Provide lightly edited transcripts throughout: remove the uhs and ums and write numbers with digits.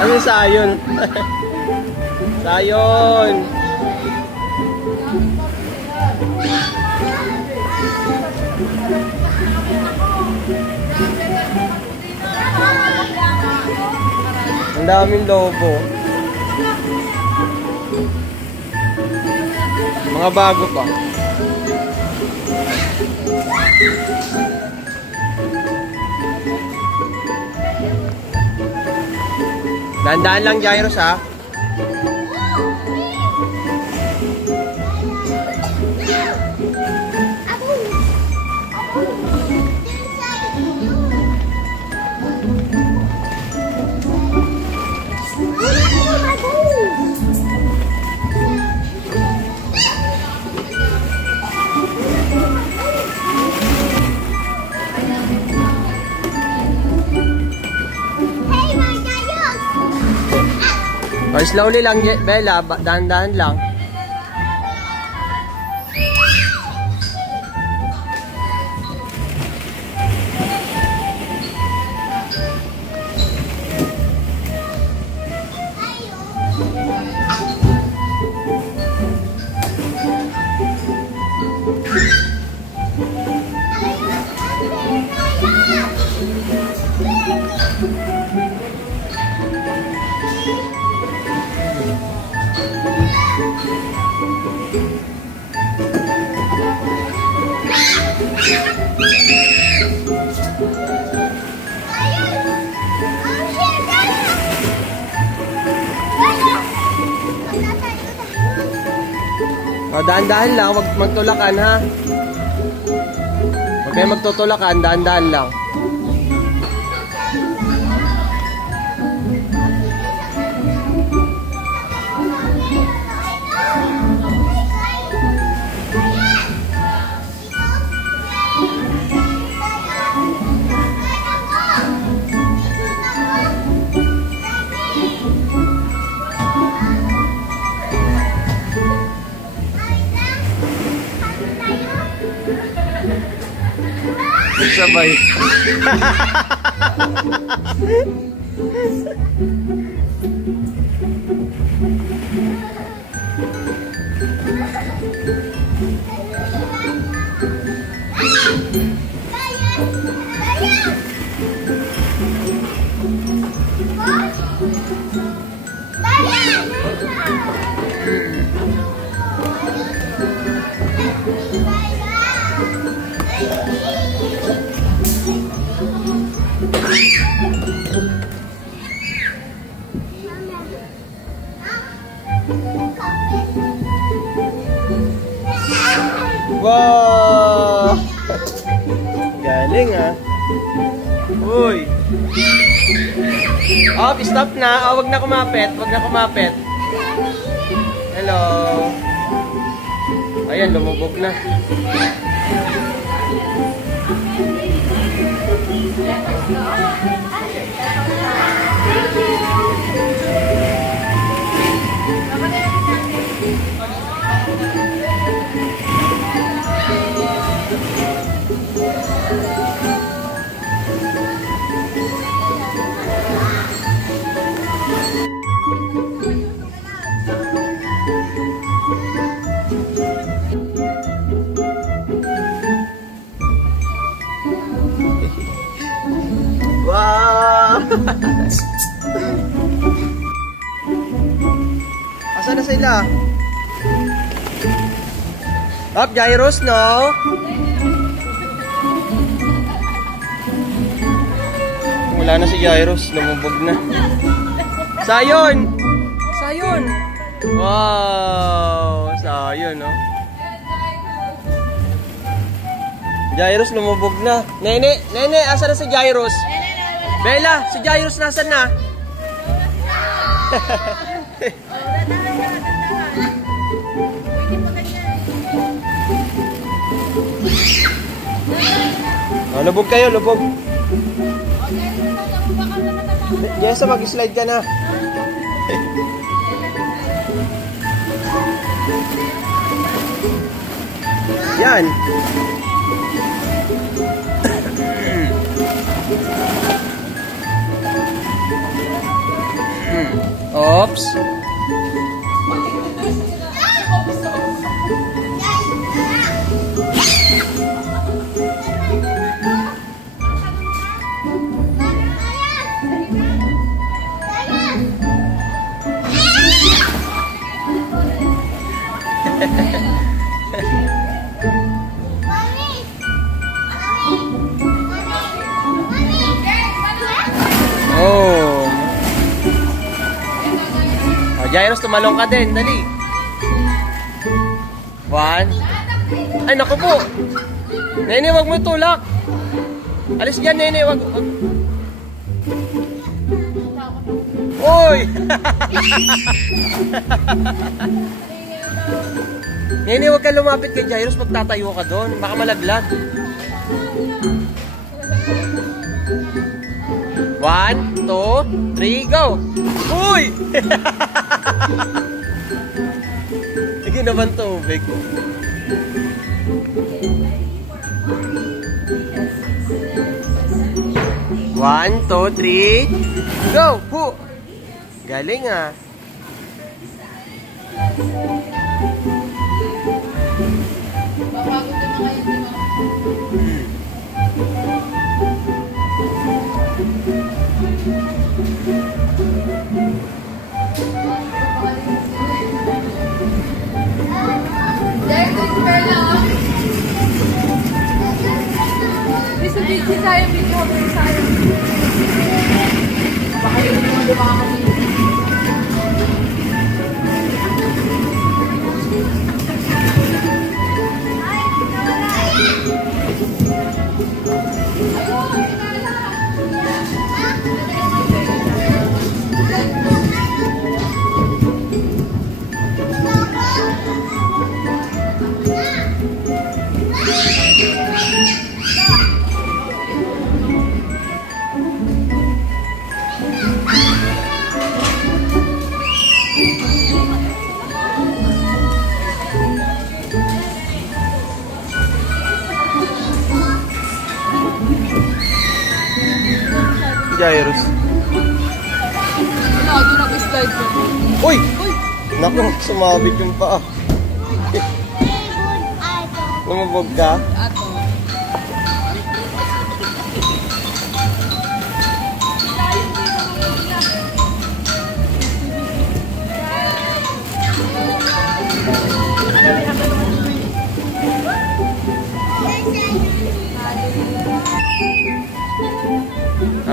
Ano yung sayon? Sayon! Ang daming lobo. Mga bago pa. Dahan-dahan lang, Jairus, ha? Oh, slowly lang, Bella. Dahan-dahan lang. Oh, dahan-dahan lang, wag magtulakan, ha? Huwag kayo magtutulakan, dahan-dahan lang. Sabay. Wow! Galing, ah. Uy! Oh, stop na. Oh, wag na kumapit. Wag na kumapit. Hello. Ayan, lumubog na. Wow! Asan na sila? Up, Jairus, no? Wala na si Jairus, lumubog na. Sayon! Sayon! Wow! Sayon, no? Jairus, lumubog na. Nene, Nene, asan na si Jairus? Bella, si Jairus nasan na? Oh, lubog kayo, lubog. Jessa, mag-slide ka na. Yan. Oops. Oh. Jairus, tumalong ka din. Dali. 1. Ay, naku po. Nene, wag mo tulak. Alis dyan, Nene. Wag. Uy! Nene, wag ka lumapit kay Jairus. Magtatayo ka doon. Baka malaglag. 1, 2, 3, go! Uy! Sige naman tubig. 1, 2, 3, go! Hu! Galing ah. Sayang video ko sayang. Baka yung mga dumakas. Jairus. Doon nag-slide ko. Uy! Naku, sumabit yung paa. Lumabog ka? Ato.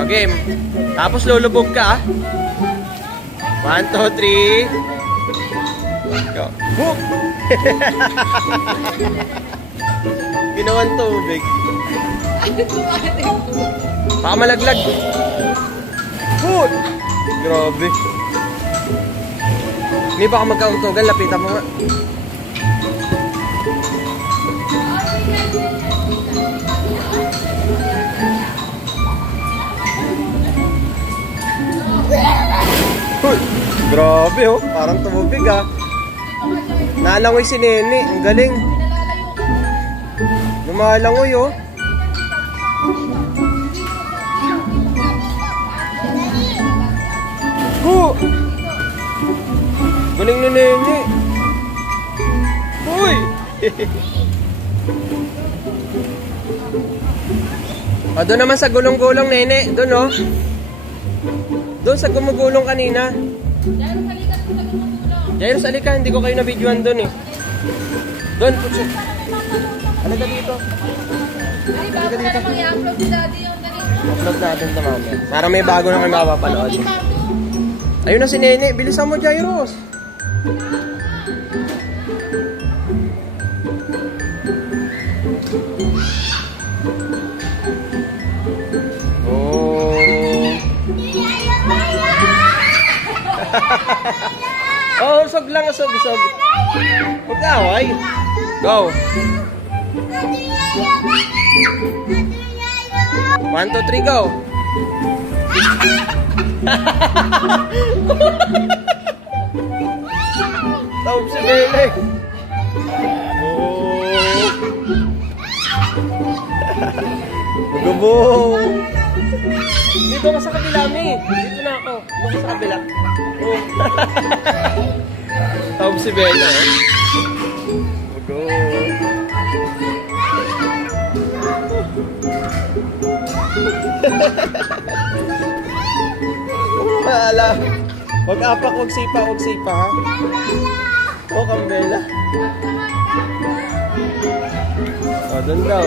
Okay. Tapos lulubog ka. 1, 2, 3. Go. Hook! Ginawan tubig. Baka malaglag. Hook! Grabe. May baka magkauntugan. Lapitan mo nga. Uy, grabe oh, parang tumubig ah. Nalangoy si Nene, ang galing. Lumalangoy oh. Galing ni Nene. Uy. Doon naman sa gulong-gulong, Nene. Doon oh. Doon sa gumugulong kanina. Jairus, halika. Hindi ko kayo na-videoan doon eh. Doon, putso. Halika dito. Halika dito. Upload natin ito mamaya. Para may bago na kayo mapapanood. Ayun na si Nene. Bilisan mo, Jairus. Oh, usog lang, usog. Huwag ka, away. Go. 1, 2, 3, go. Taob si Bella eh. Oh. Magabong. Dito ka sa kabila, Mi. Dito na ako. Dito ka sa kabila. Oh. Taob si Bella eh. Magabong. Wala. Wag apak, wag sipa, ha? Oh, Kambela. Oh, doon daw.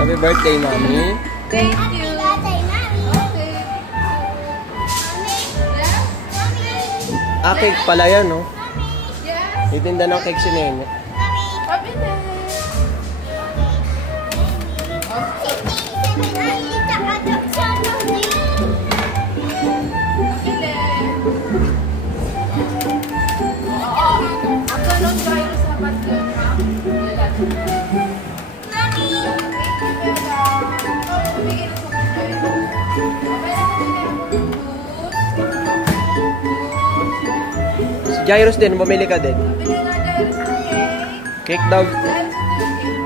Happy birthday, Mommy. Thank you. Okay. Yes? Ah, cake pala yan, no? Yes? Itinda ng cake si Nene. Happy day. Happy day. Oo. Ang ganun tayo sa ba't-yun, ha? Si Jairus din, bumili ka din. Bili nga dahil sa cake. Cake daw. Dahil sa cake.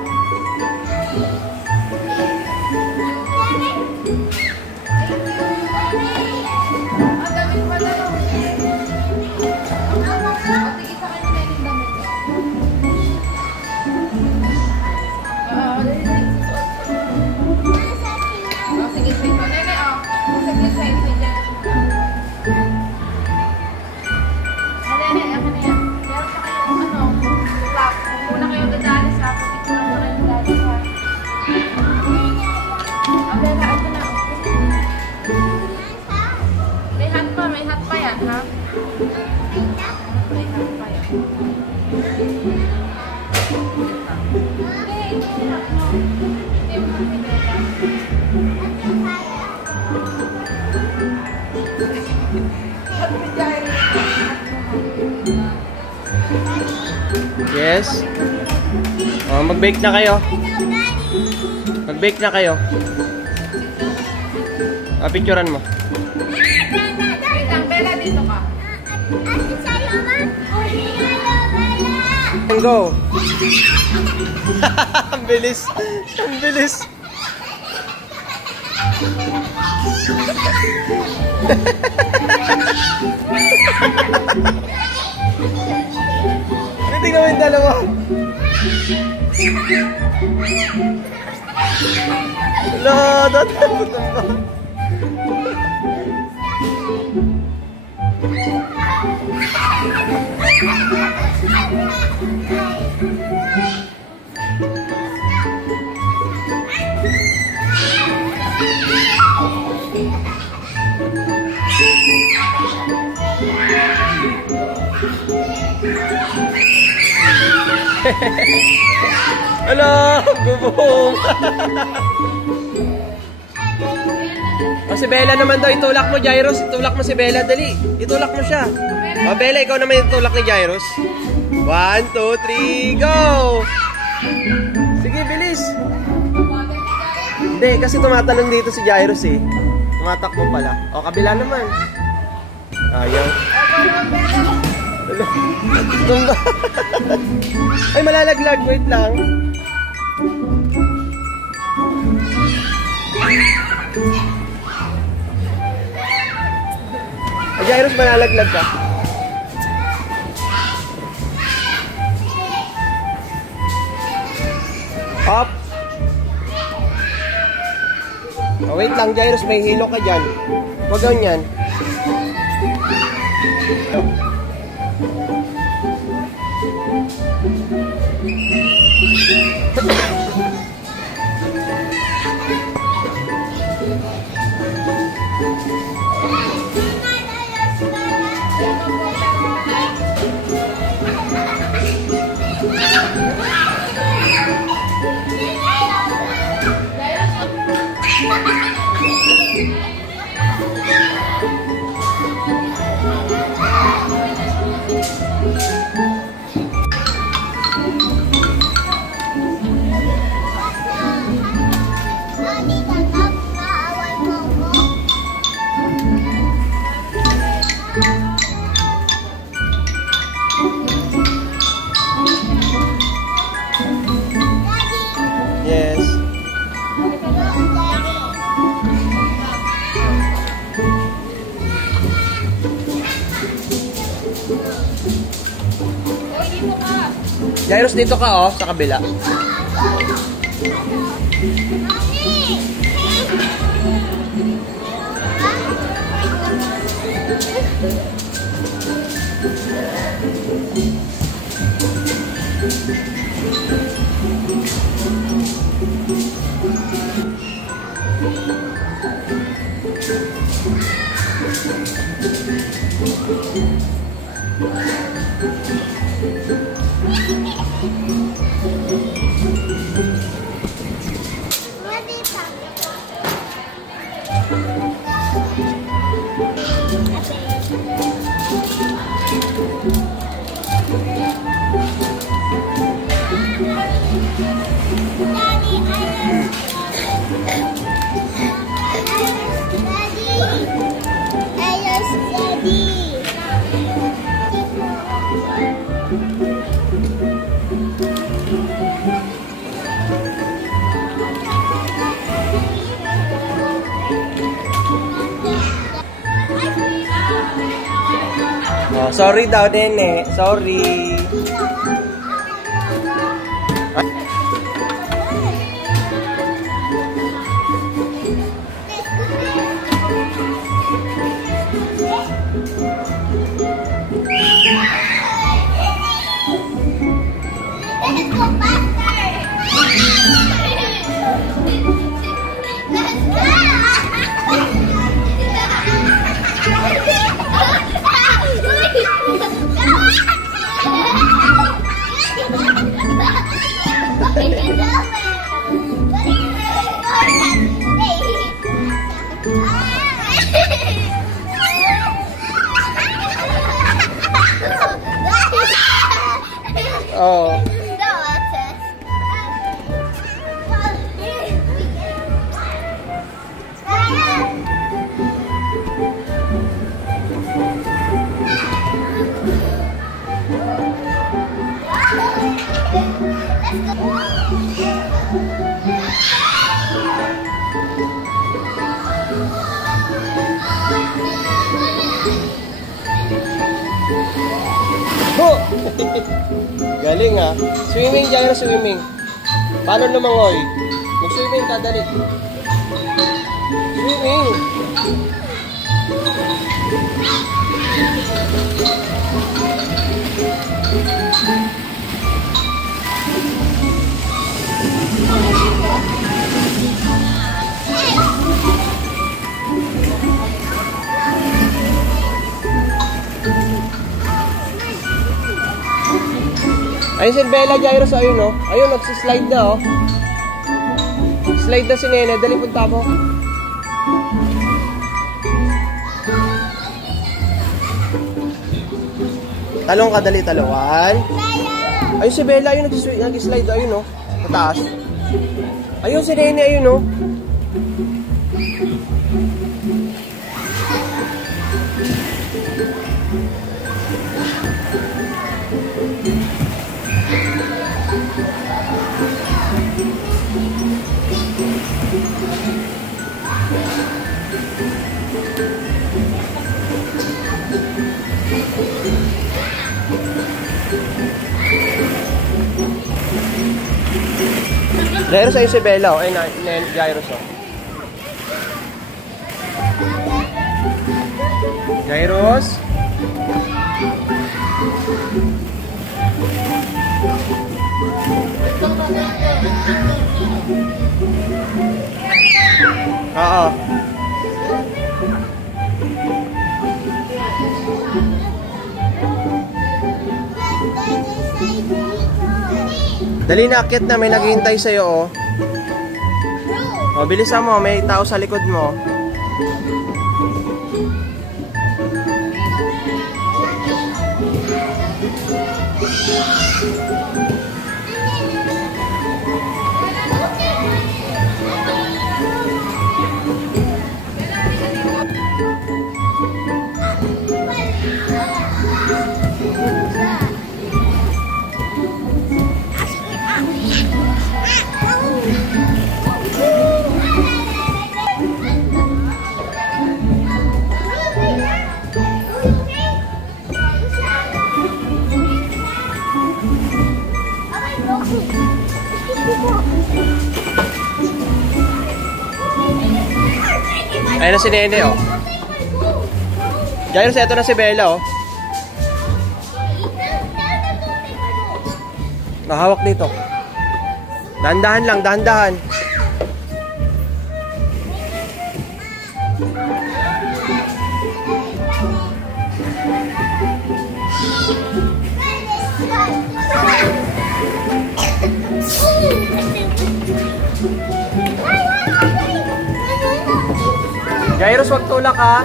Ang damit pa na lang. Ang tigil sa kanya yung damit. Sige, sige. Nene, saglit sa inyo dyan. Nene, ako na yan. Meron pa kayong clock. Muna kayo dadali sa picture mo na yung dadali sa. Abela, ito na. May hat pa yan, ha? May hat pa yan. Yes. Oh, mag-bake na kayo. Mag-bake na kayo. Ah, picturean mo. Wait lang, Bella, dito ka. Go. Ang bilis. Ang bilis. Tingnan mo yung dalawa. Wala, tatapos. Hello, bubong. O si Bella naman daw, itulak mo, Jairus. Itulak mo si Bella, dali. Itulak mo siya. O Bella, ikaw naman itulak ni Jairus. 1, 2, 3, go! Sige, bilis. Hindi, kasi tumatalon dito si Jairus eh. Tumatakbo pala. O, kabila naman. Ayaw. Tumba. Ay, malalaglag. Wait lang. Ay, Jairus, malalaglag ka. Up. Oh, wait lang, Jairus. May hilo ka dyan. Huwag ganyan. Jairus, dito ka oh, sa kabila. Oh, sorry daw, Nene. Sorry. Oh. Galing ah. Swimming, Jairus, swimming. Paano lumangoy? Mag-swimming ka, dali. Swimming. Ayun si Bella, Jairus, ayun oh. Ayun, nagsislide na oh. Slide na si Nene, dali punta mo. Talong ka, dali, talongan. Ayun si Bella, ayun, nagsislide, ayun oh. Mataas. Ayun si Nene, ayun oh. Jairus, ayun si Bella, oh. Ayun, Jairus, oh. Jairus. Oo. Dali na, akit na, may naghihintay sa'yo, oh. O, bilisan mo, may tao sa likod mo. Ayun na si Nene, oh. Jairus, eto na si Bella, oh. Nakahawak dito. Dahan-dahan lang, dahan-dahan. Jairus, wag tulak, ha.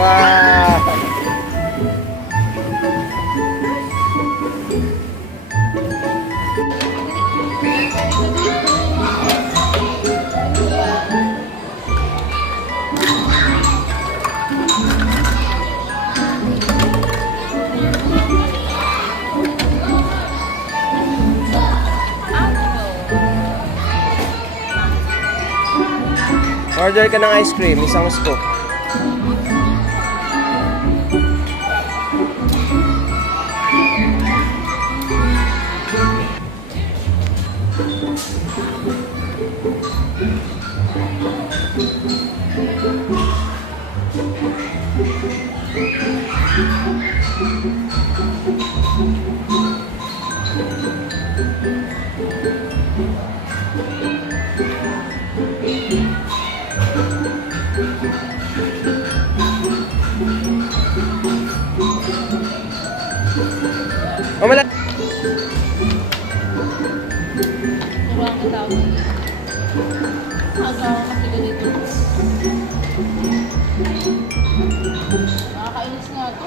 Wow. Order ka ng ice cream, isang scoop. Umala. Sobrang katawag. Agaw kasi ganito. Nakakainis nga ito.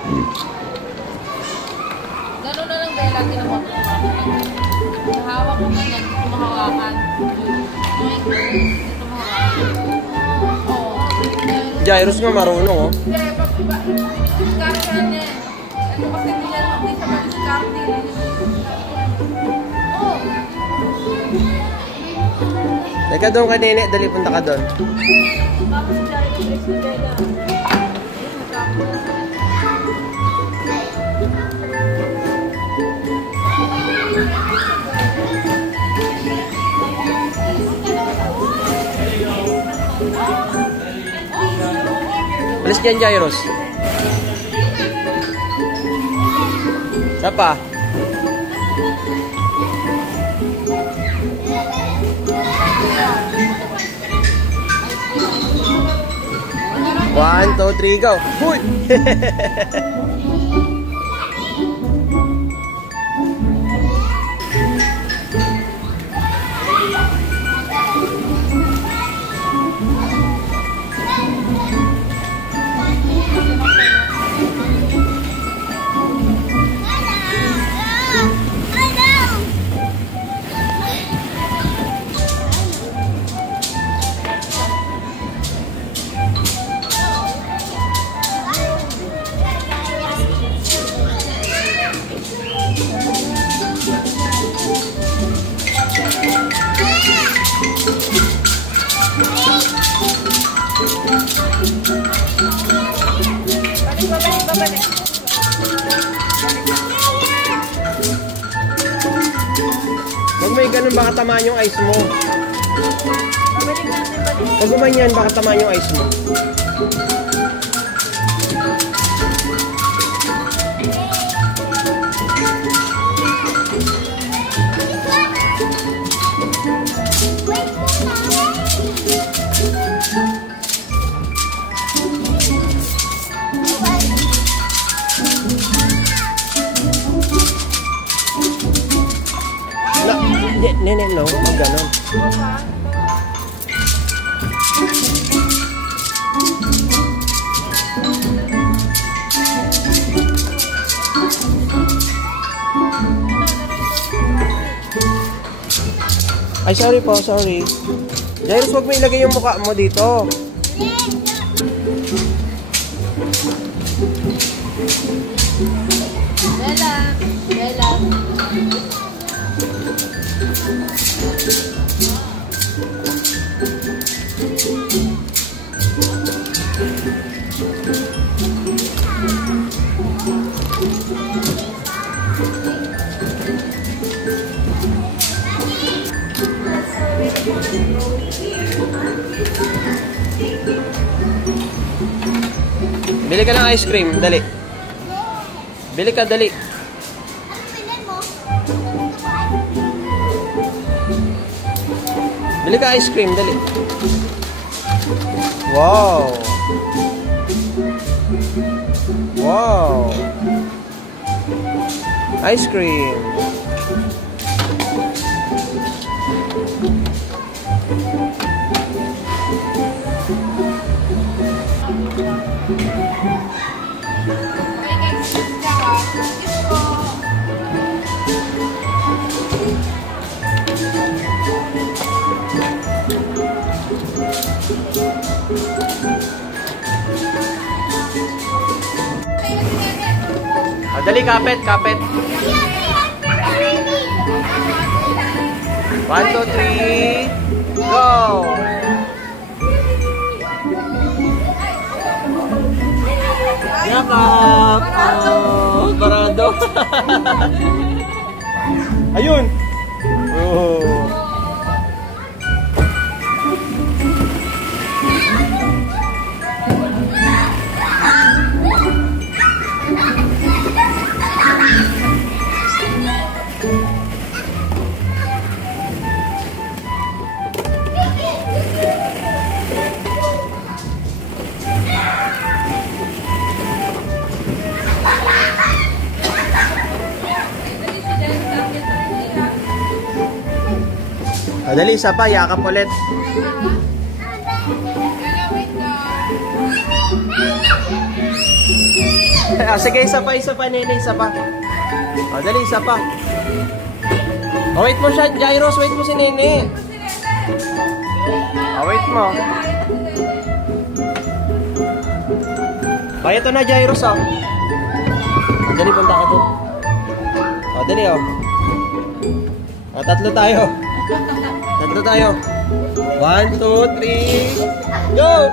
Gano'n na lang dahil lagi naman ito. Nahawak ko ganyan. Tumahawakan. Ito mahawakan. Oo. Jairus nga marunong, oh. Hindi, pag-discarte niya. Ano kasi niyan, hindi siya ma-discarte. Oo. Teka doon ka, Nene. Dali, punta ka doon. Tapos si Jai, nag-race na Jai na. Alis dyan, Jairus. Sapa? One, two, three, go. Huy! Babalik. Huwag may ganun, baka tamaan yung ice mo. Babalik natin, balik. Pag gumanyan, baka tamaan yung ice mo. Nene, no, huwag ganun. Ay, sorry po, sorry. Jairus, huwag mo ilagay yung mukha mo dito. Bella, Bella. Bili ka ng ice cream, dali. Bili ka, dali. Bili ka ice cream, dali. Wow. Wow. Ice cream. Dali, kapit, kapit. 1, 2, 3, go! Yakap! Oh, parado. Ayun! Oh. Dali, isa pa, yakap ulit. Sige, isa pa, nene, isa pa. Dali, isa pa. Wait mo siya, Jairus, wait mo si nene. Wait mo. Ito na, Jairus, dali, punta ka dun. Dali, tatlo tayo. Tatlo tayo. 1, 2, 3, go!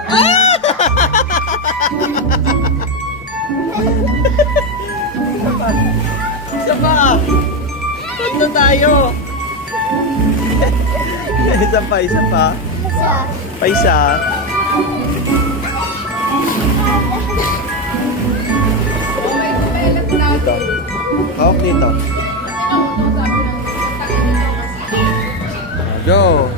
Isa pa. Tatlo tayo. Isa pa, isa pa. Isa. Dito. Hawak dito. Go!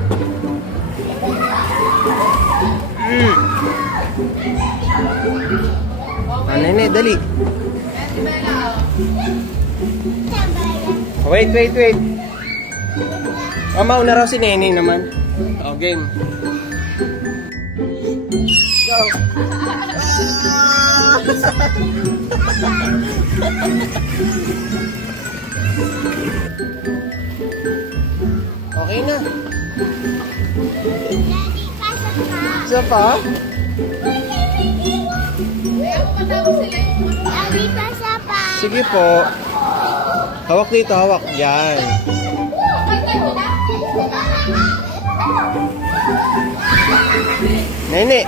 Nene, dali. Wait. Mauna raw si Nene naman. Game. Go! Okay na. Isa pa? Sige po. Hawak dito, hawak. Yan. Nene.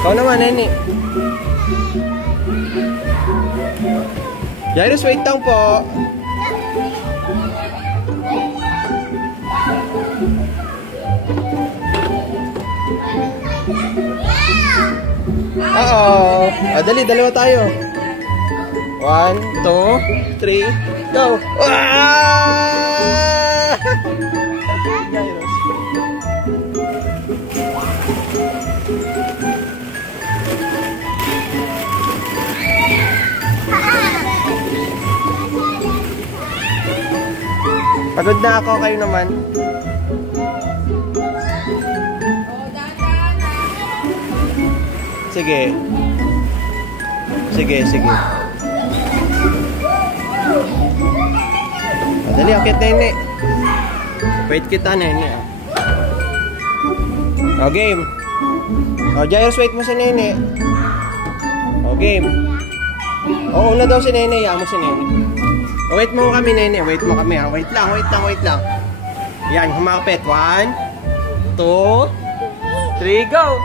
Ikaw naman, Nene. Jairus, wait lang po. Dali, dalawa tayo. 1, 2, 3, go! Pagod na ako, kayo naman. Sige. Dali, akit, Nene. Wait kita, Nene. Game. Jairus, wait mo si Nene. Game. Una daw si Nene. Iyan mo si Nene. Wait mo kami, Nene. Wait mo kami. Wait lang. Yan, humakapit. 1, 2, 3, go!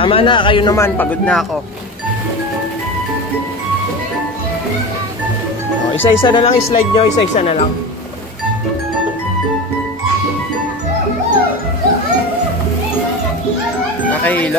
Tama na, kayo naman. Pagod na ako. Oh, isa-isa na lang i-slide nyo. Isa-isa na lang. Nakahilo.